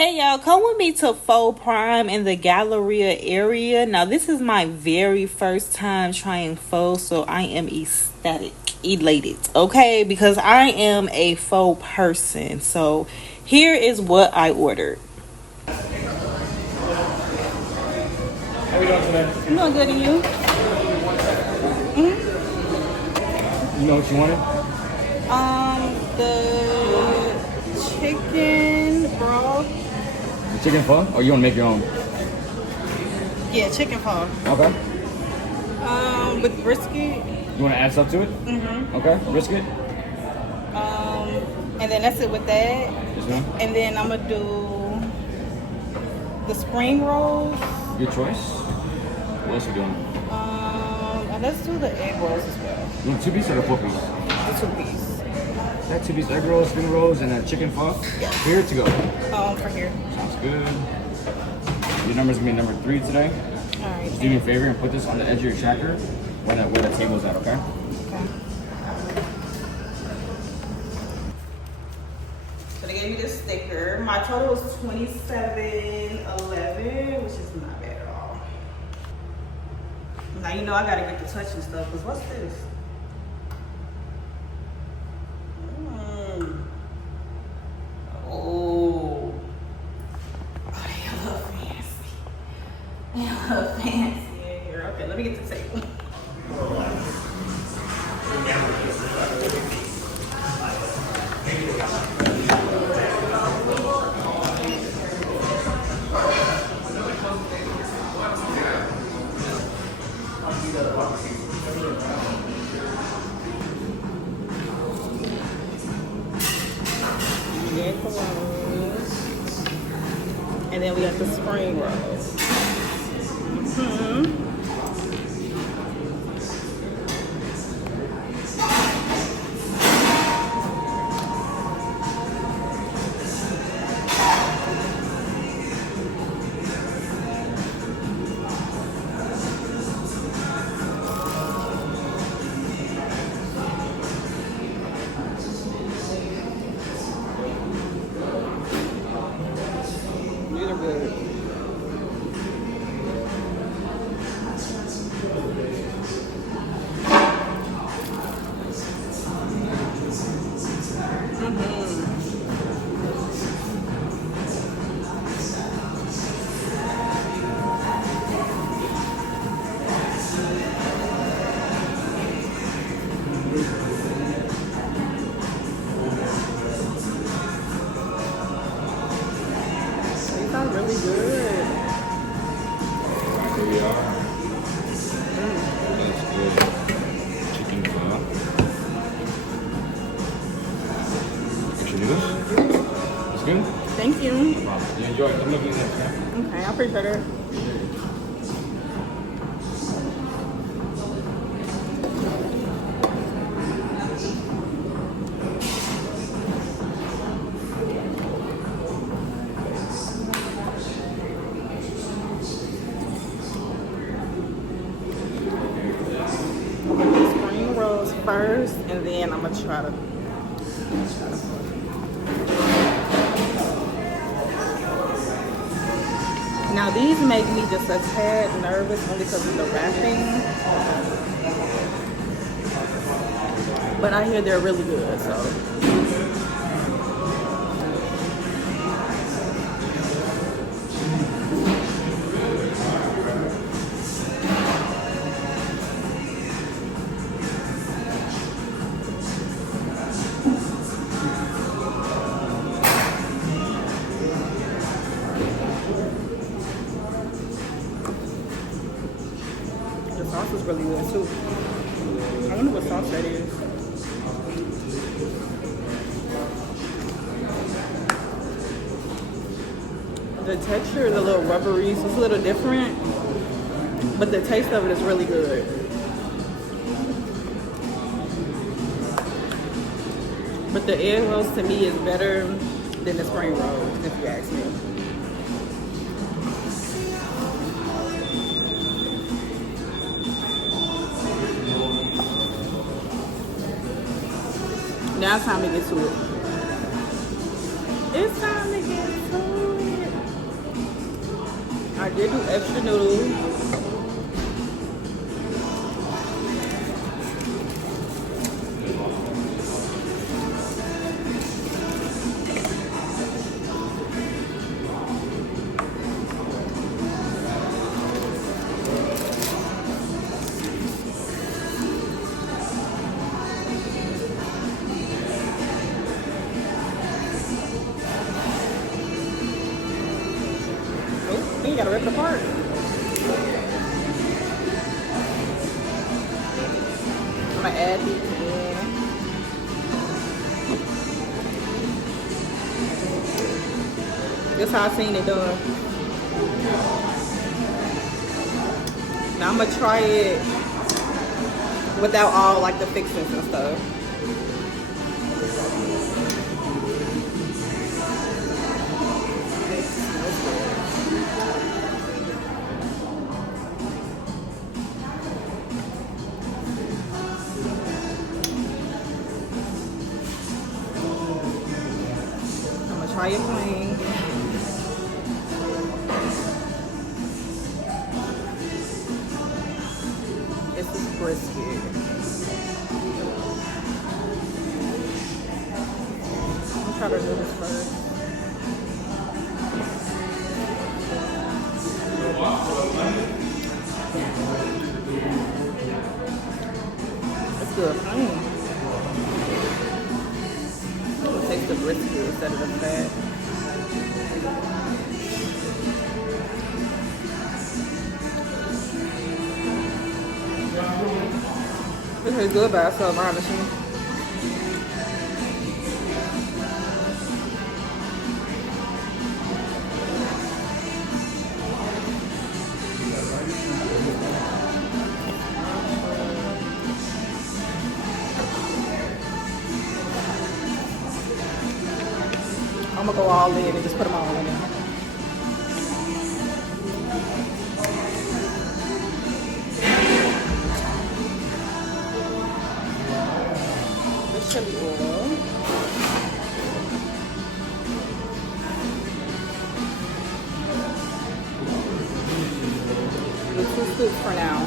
Hey y'all, come with me to Pho Prime in the Galleria area. Now this is my very first time trying pho, so I am ecstatic, elated, okay? Because I am a pho person. So here is what I ordered. How are you doing today? I'm doing good, and you? You know what you wanted? The chicken broth. The chicken pho? Or you want to make your own? Yeah, chicken pho. Okay. With brisket. You want to add stuff to it? Mm-hmm. Okay. Brisket? And then that's it with that. Yes, ma'am. And then I'm gonna do the spring rolls. Your choice. What else are you doing? And let's do the egg rolls as well. You want 2-piece or the 4-piece? The 2-piece. That 2-piece egg rolls, spring rolls, and a chicken pho? Yeah. Here to go. For here. Sounds good. Your number's going to be number 3 today. Alright. Just do me a favor and put this on the edge of your tracker where the table's at, okay? Okay. So they gave me this sticker. My total was $27.11, which is not bad at all. Now you know I gotta get the touch and stuff, because what's this? Oh, they look fancy. They look fancy in here. Okay, let me get the table. And then we got the spring rolls. These are good. These are really good. Here we are. That's good. Chicken pho. You should do this? That's good? Thank you. You enjoy it. I'm looking at it. Okay, I appreciate it. I'm gonna do spring rolls first, and then I'm gonna try to. Now these make me just a tad nervous only because of the wrapping. But I hear they're really good, so. The sauce is really good too. I wonder what sauce that is. The texture is a little rubbery, so it's a little different. But the taste of it is really good. But the egg rolls to me is better than the spring rolls, if you ask me. Now it's time to get to it. It's time to get to it. I did do extra noodles. Oh, you gotta rip it apart. I'm gonna add these in. This is how I seen it done. Now I'm gonna try it without all like the fixings and stuff. I'm gonna try it plain. This is brisket. I'm gonna try to do this first. It's good. I'll taste the brisket instead of the fat. This is good by itself, honestly. I'm gonna go all in and just put them all in there. The chili oil. Do 2 scoops for now.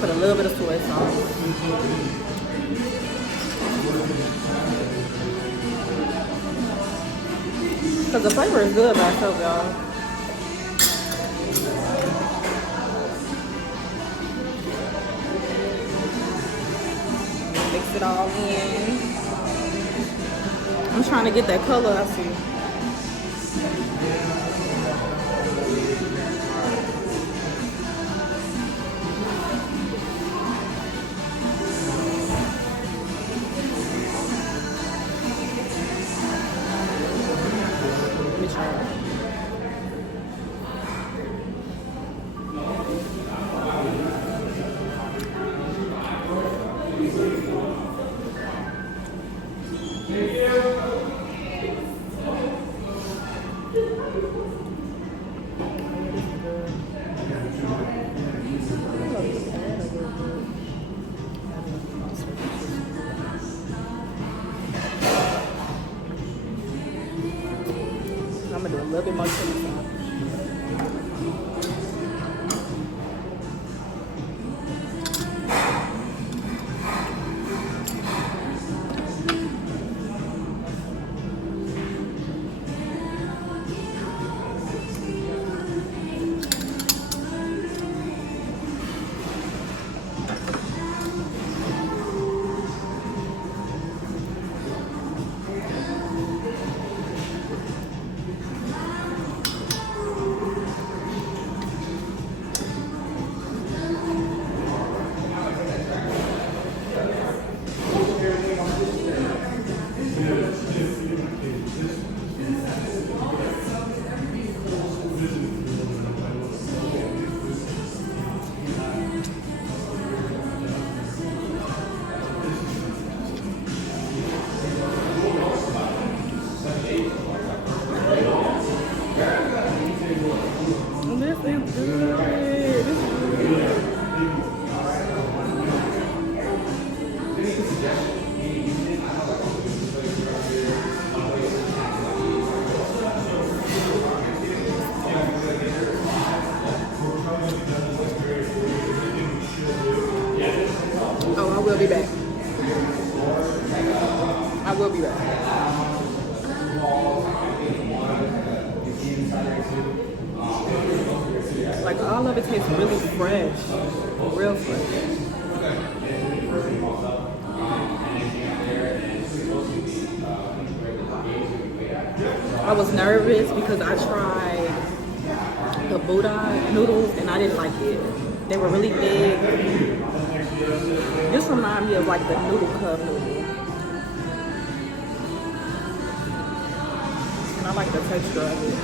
Put a little bit of soy sauce. Because the flavor is good by itself, y'all. Mix it all in. I'm trying to get that color I see. Let me try it. I'm gonna do a little bit more chili sauce. will be back. I will be back. Like all of it tastes really fresh, real fresh. I was nervous because I tried the Buddha noodles and I didn't like it. They were really big. This reminds me of like the noodle cup noodle. And I like the texture of it.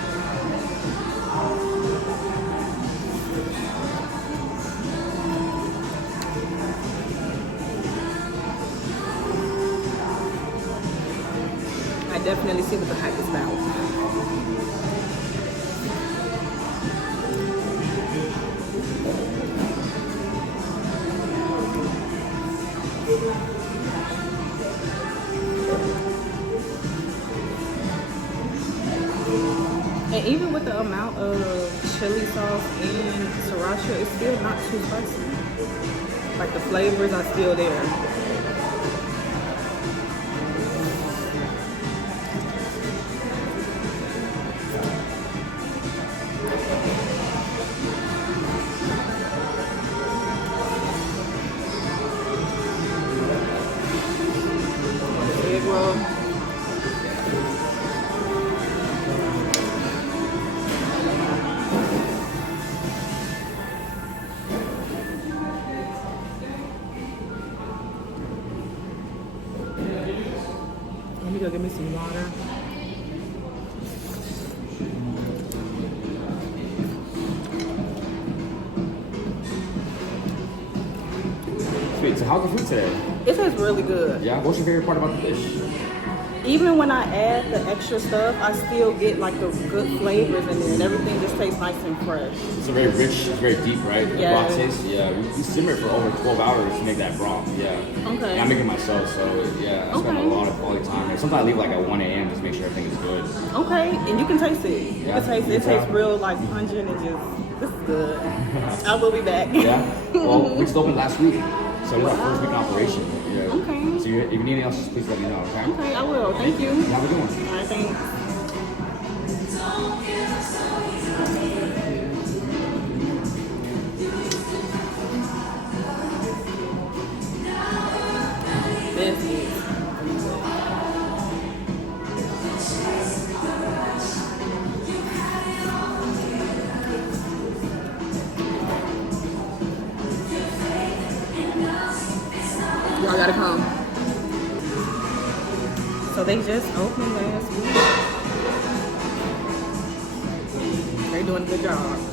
I definitely see what the hype is about. And even with the amount of chili sauce and sriracha, it's still not too spicy. Like the flavors are still there. Egg roll. Let me go get me some water. Sweet. So how's the food today? It tastes really good. Yeah. What's your favorite part about the dish? Even when I add the extra stuff, I still get like the good flavors in there and everything just tastes nice and fresh. It's a very rich, it's very deep, right? The Yeah. broth taste. Yeah. We simmer it for over 12 hours to make that broth. Yeah. Okay. And I make it myself, so yeah, I spend a lot of quality time. And sometimes I leave like at 1 a.m. just to make sure everything is good. Okay, and you can taste it. You Yeah. can taste it. It tastes real like pungent and just, this is good. I will be back. Yeah. Well, we just opened last week, so this is our first week in operation. Yeah. Okay. So if you need anything else, just please let me know. Okay. Okay, I will. Thank you. Have a good one. All right, thanks. This is y'all gotta come. So they just opened last week. They're doing a good job.